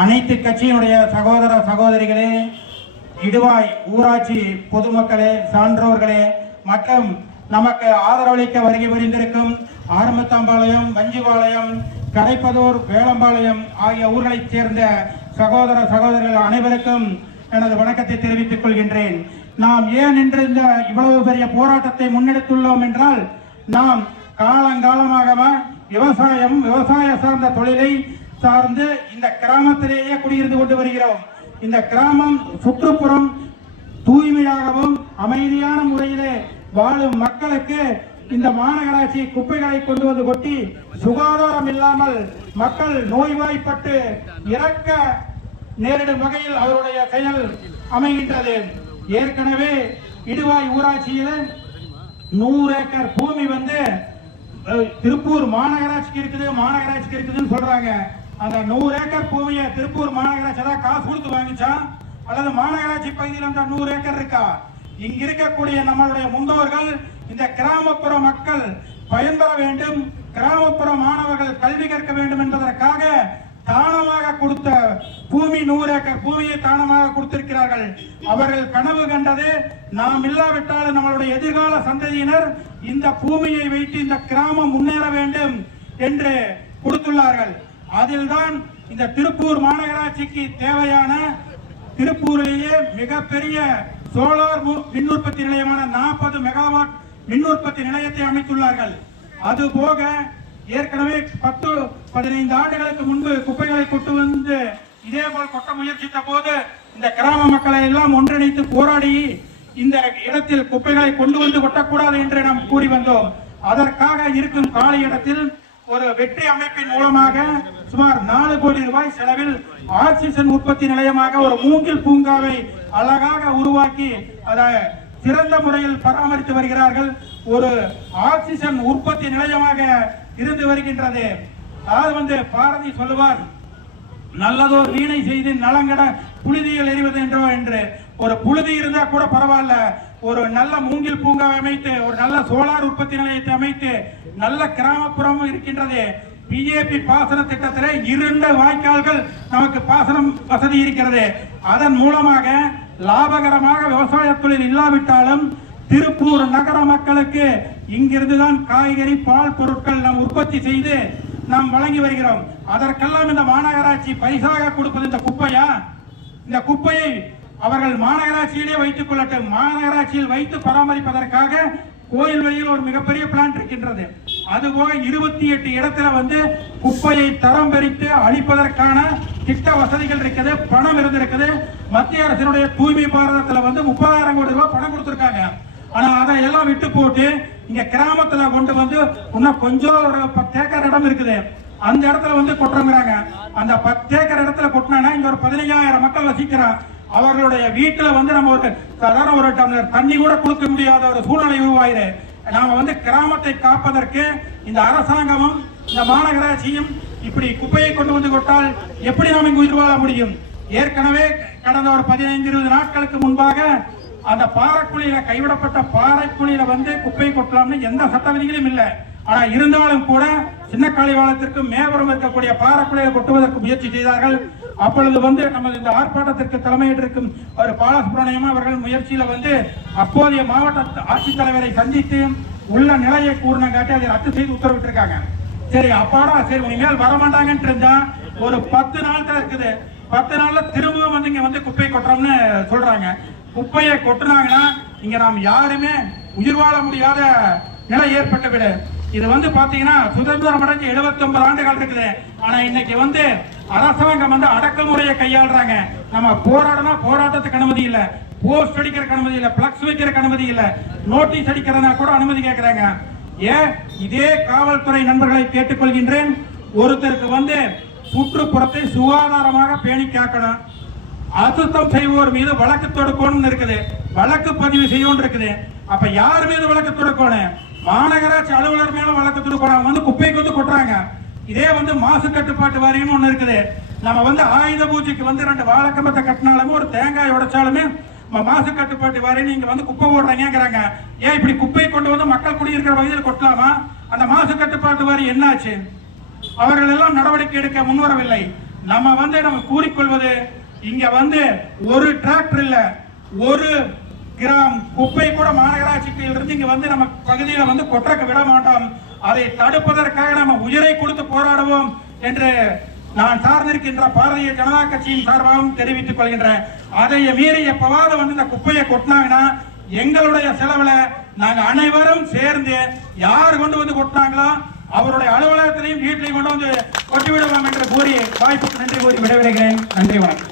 அனைத்து கட்சியினுடைய சகோதர சகோதரிகளே இடுவாய் ஊராட்சி பொதுமக்களே சான்றோர்களே மற்றும் நமக்கு ஆதரவளிக்க வருகை புரிந்திருக்கும் ஆரம்பத்தம்பாளையம் வஞ்சிபாளையம் கடைப்பதூர் வேளம்பாளையம் ஆகிய ஊர்களைச் சேர்ந்த சகோதர சகோதரிகள் அனைவருக்கும் எனது வணக்கத்தை தெரிவித்துக் கொள்கின்றேன். நாம் ஏன் என்று இந்த இவ்வளவு பெரிய போராட்டத்தை முன்னெடுத்துள்ளோம் என்றால் நாம் காலங்காலமாக விவசாயம் விவசாய சார்ந்த தொழிலை சார்ந்து இந்த கிராமத்திலேயே குடியிருந்து கொண்டு வருகிறோம். இந்த கிராமம் சுற்றுப்புறம் தூய்மையாகவும் அமைதியான முறையிலே வாழும் மக்களுக்கு இந்த மாநகராட்சி குப்பைகளை கொண்டு வந்து கொட்டி சுகாதாரம் இல்லாமல் மக்கள் நோய்வாய்ப்பட்டு இறக்க நேரிடும் வகையில் அவருடைய செயல் அமைகின்றது. ஏற்கனவே இடுவாய் ஊராட்சியில் நூறு ஏக்கர் பூமி வந்து திருப்பூர் மாநகராட்சிக்கு இருக்குது மாநகராட்சிக்கு இருக்குதுன்னு சொல்றாங்க. அந்த நூறு ஏக்கர் பூமியை திருப்பூர் மாநகராட்சி தான் காசு கொடுத்து வாங்கிச்சா? அல்லது மாநகராட்சி பகுதியில் அந்த நூறு ஏக்கர் இருக்கா? இங்க இருக்கக்கூடிய நம்மளுடைய முன்னோர்கள் இந்த கிராமப்புற மக்கள் பயன்பெற வேண்டும் கிராமப்புற மாணவர்கள் கல்வி கற்க வேண்டும் என்பதற்காக தானமாக கொடுத்த பூமி நூறு ஏக்கர் பூமியை தானமாக கொடுத்திருக்கிறார்கள். அவர்கள் கனவு கண்டது நாம் இல்லாவிட்டாலும் நம்மளுடைய எதிர்கால சந்ததியினர் இந்த பூமியை வைத்து இந்த கிராமம் முன்னேற வேண்டும் என்று கொடுத்துள்ளார்கள். அதில்தான் இந்த திருப்பூர் மாநகராட்சிக்கு தேவையான திருப்பூரிலேயே மிகப்பெரிய சோலார் மு- மின் உற்பத்தி நிலையமான நாற்பது மெகாவாட் மின் உற்பத்தி நிலையத்தை அமைத்துள்ளார்கள். அது போக ஏற்கனவே பத்து பதினைந்து ஆண்டுகளுக்கு முன்பு குப்பைகளை கொண்டு வந்து இதே போல் கொட்ட முயற்சித்த போது இந்த கிராம மக்களை எல்லாம் ஒன்றிணைத்து போராடி இந்த இடத்தில் குப்பைகளை கொண்டு வந்து கொட்டக்கூடாது என்று நாம் கூறி வந்தோம். அதற்காக இருக்கும் காலி இடத்தில் ஒரு வெற்றி அமைப்பின் மூலமாக சுமார் நாலு கோடி ரூபாய் செலவில் ஆக்சிஜன் உற்பத்தி நிலையமாக ஒரு மூங்கில் பூங்காவை அழகாக உருவாக்கி அதை சிறந்த முறையில் பராமரித்து வருகிறார்கள். ஒரு ஆக்சிஜன் உற்பத்தி நிலையமாக இருந்து வருகின்றது. அதாவது வந்து பாரதி சொல்லுவார் நல்லதோர் வீணை செய்து நலங்கட புழுதியில் எறிவது என்றோ என்று. ஒரு புழுதி இருந்தா கூட பரவாயில்ல ஒரு நல்ல மூங்கில் பூங்காவை அமைத்து ஒரு நல்ல சோலார் உற்பத்தி நிலையத்தை அமைத்து நல்ல கிராமப்புறமும் இருக்கின்றது. பிஜேபி பாசன திட்டத்தில் இருண்ட வாய்க்கால்கள் நமக்கு பாசனம் வசதி இருக்கிறது. அதன் மூலமாக லாபகரமாக விவசாய தொழில் இல்லாவிட்டாலும் திருப்பூர் நகர மக்களுக்கு இங்கிருந்து தான் காய்கறி பால் பொருட்கள் நாம் உற்பத்தி செய்து நாம் வழங்கி வருகிறோம். அதற்கெல்லாம் இந்த மாநகராட்சி பரிசாக கொடுப்பது இந்த குப்பையா? இந்த குப்பையை அவர்கள் மாநகராட்சியிலே வைத்துக் கொள்ளட்டும். மாநகராட்சியில் வைத்து பராமரிப்பதற்காக கோயில் வழியில் ஒரு மிகப்பெரிய பிளான் இருக்கின்றது. அதுபோக இருபத்தி எட்டு இடத்துல வந்து குப்பையை தரம் பிரித்து அழிப்பதற்கான திட்ட வசதிகள் இருக்குது பணம் இருந்திருக்குது. மத்திய அரசினுடைய தூய்மை பாரதத்தில் வந்து முப்பதாயிரம் கோடி ரூபாய் பணம் கொடுத்துருக்காங்க. ஆனா அதை எல்லாம் விட்டு போட்டு இங்க கிராமத்துல கொண்டு வந்து இன்னும் கொஞ்சம் ஒரு பத்து ஏக்கர் இடம் இருக்குது. அந்த இடத்துல வந்து கொட்டுறோங்கிறாங்க. அந்த பத்து ஏக்கர் இடத்துல கொட்டினா இங்க ஒரு பதினைஞ்சாயிரம் மக்கள் வசிக்கிறான் அவர்களுடைய வீட்டில் வந்து நம்ம ஒரு சாதாரண ஒரு டம்ளர் தண்ணி கூட கொடுக்க முடியாத ஒரு சூழ்நிலை உருவாயிரு. நாம வந்து கிராமத்தை காப்பதற்கு இந்த அரசாங்கமும் இந்த மாநகராட்சியும் இப்படி குப்பையை கொண்டு வந்து கொட்டால் எப்படி நாம் இங்கு உயிர் வாழ முடியும்? ஏற்கனவே கடந்த ஒரு பதினைந்து இருபது நாட்களுக்கு முன்பாக அந்த பாறைக்குழியில கைவிடப்பட்ட பாறைக்குழியில வந்து குப்பை கொட்டலாம்னு எந்த சட்ட விதிகளும் இல்லை. ஆனா இருந்தாலும் கூட சின்ன காளிவாளத்திற்கு மேபுரம் இருக்கக்கூடிய பாறைக்குழியை கொட்டுவதற்கு முயற்சி செய்தார்கள். அப்பொழுது வந்து நமது இந்த ஆர்ப்பாட்டத்திற்கு தலைமையிட்டிருக்கும் ஒரு பாலசுப்ரமணியம் அவர்கள் முயற்சியில வந்து அப்போதைய மாவட்ட ஆட்சித்தலைவரை சந்தித்து உள்ள நிலையை கூறினம் காட்டி அதை ரத்து செய்து உத்தரவிட்டிருக்காங்க. சரி அப்பாடா சரி இனிமேல் வரமாட்டாங்கன்னு இருந்தா ஒரு பத்து நாள் தான் இருக்குது. பத்து நாள்ல திரும்பவும் வந்து இங்க வந்து குப்பை கொட்டுறோம்னு சொல்றாங்க. குப்பையை கொட்டுனாங்கன்னா இங்க நாம் யாருமே உயிர் வாழ முடியாத நிலை ஏற்பட்டு விடு. இது வந்து பாத்தீங்கன்னா சுதந்திரம் அடைஞ்சு 79 ஆண்டுகள் இருக்குது. ஆனா இன்னைக்கு வந்து அரசாங்கம் வந்து அடக்குமுறையை கையாளுறாங்க. நம்ம போராடனா போராட்டத்துக்கு அனுமதி இல்ல. போஸ்ட் அடிக்கிறதுக்கு அனுமதி இல்ல. பிளக்ஸ் வைக்கிறதுக்கு அனுமதி இல்ல. நோட்டீஸ் அடிக்கிறதுனா கூட அனுமதி கேட்கிறாங்க ஏன்? இதே காவல்துறை நண்பர்களை கேட்டுக்கொள்கின்றேன். ஒருத்தருக்கு வந்து சுற்றுப்புறத்தை சுகாதாரமாக பேணி காக்கணும். அசுத்தம் செய்வோர் மீது வழக்கு தொடுக்கணும்னு இருக்குது. வழக்கு பதிவு செய்யணும் இருக்குது. அப்ப யார் மீது வழக்கு தொடுக்கணும்? மாநகராட்சி அலுவலர் மேல வழக்கு தொடுக்கணும் வந்து குப்பைக்கு வந்து கொட்டுறாங்க. இதே வந்து மாசு கட்டுப்பாட்டு வாரியம்னு ஒண்ணு இருக்குது. நம்ம வந்து ஆயுத பூஜைக்கு வந்து ரெண்டு வாழைக்கம்பத்தை கட்டினாலுமே ஒரு தேங்காய் உடைச்சாலுமே மாசு கட்டுப்பாட்டு வாரியம் நீங்க வந்து குப்பை போடுறீங்கிறாங்க ஏன் இப்படி குப்பை கொண்டு வந்து மக்கள் குடியிருக்கிற வகையில் கொட்டலாமா? அந்த மாசு கட்டுப்பாட்டு வாரியம் என்னாச்சு? அவர்கள் எல்லாம் நடவடிக்கை எடுக்க முன்வரவில்லை. நம்ம வந்து நம்ம கூறிக்கொள்வது இங்க வந்து ஒரு டிராக்டர் இல்ல ஒரு கிராம் குப்பை கூட மாநகராட்சிக்கு இருந்து இங்க வந்து நம்ம பகுதியில வந்து கொட்டக்க விட மாட்டோம். அதை தடுப்பதற்காக நம்ம உயிரை கொடுத்து போராடுவோம் என்று நான் சார்ந்திருக்கின்ற பாரதிய ஜனதா கட்சியின் சார்பாகவும் தெரிவித்துக் கொள்கின்றேன். அதை மீறி எப்பவாவது வந்து இந்த குப்பையை கொட்டினாங்கன்னா எங்களுடைய செலவுல நாங்க அனைவரும் சேர்ந்து யார் கொண்டு வந்து கொட்டினாங்களோ அவருடைய அலுவலகத்திலையும் வீட்டிலையும் கொண்டு வந்து கொட்டிவிடுவோம் என்று கூறி வாய்ப்புக்கு நன்றி கூறி விடைபெறுகிறேன். நன்றி வணக்கம்.